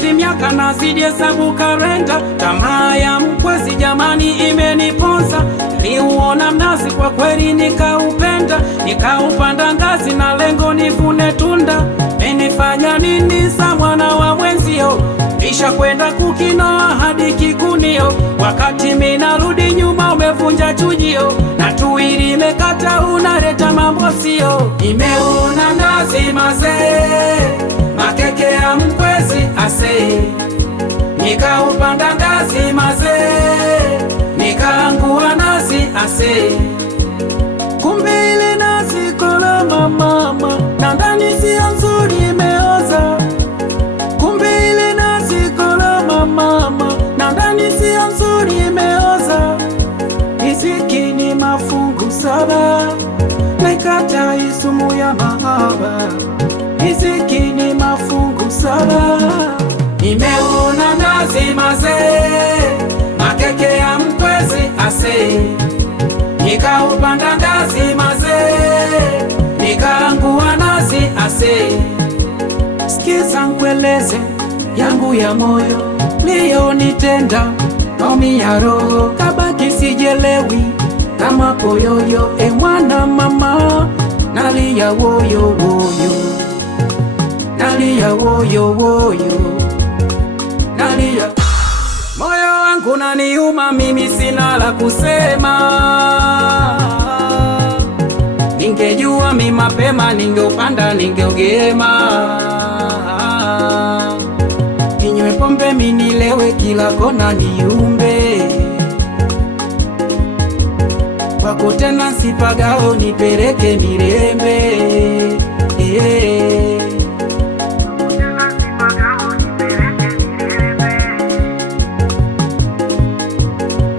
miezi miaka nazidi hesabu kalenda, tamaa ya mkwezi jamani imeniponza. Niliuona mnazi kwa kweli nikaupenda, nikaupanda ngazi na lengo nivune tunda. Menifanya nini sa mwana wa mwenzio, nisha kwenda kukinoa hadi kikunio. Wakati minarudi nyuma umevunja chujio, na tuili mekata unaleta mambo sio. Nimeona nazi mazee, makeke ya mkwezi ase, nikaupanda ngazi mazee, nikaangua nazi ase. Kumbe ile nazi kola mama, na ndani sio nzuri imeoza. Kumbe ile nazi kola mama, na ndani sio nzuri imeoza. Riziki ni mafungu saba, naikata isumu ya mahaba. Riziki ni mafungu saba. Nimeona nazi mazee, makeke ya mkwezi ase, nikaupanda ngazi mazee, nikaangua nazi ase. Sikiza nkueleze yangu ya moyo, liyo nitenda naumi ya roho, kabaki sijelewi kama poyoyo. E mwana mama, nalia woyo woyo, nalia woyo woyo, nalia. Moyo wangu naniuma, mimi sina la kusema. Ningejua mi mapema, ningeupanda ningeugema. Ninywe pombe minilewe, kila kona niumbe. Wako tena sipagao, nipeleke Mirembe.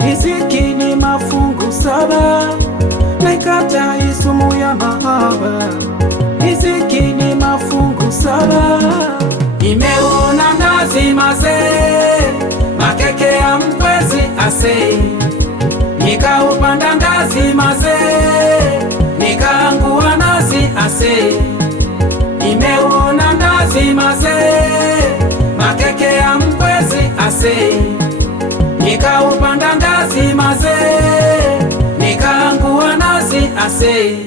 Riziki ni mafungu saba, naikata isumu ya mahaba. Riziki ni mafungu saba. Nimeona nazi mazee, makeke ya mkwezi ase, nikaupanda ngazi mazee, nikaangua nazi ase. Nimeona nazi mazee, makeke ya mkwezi ase, nikaupanda ngazi mazee, nikaangua nazi ase.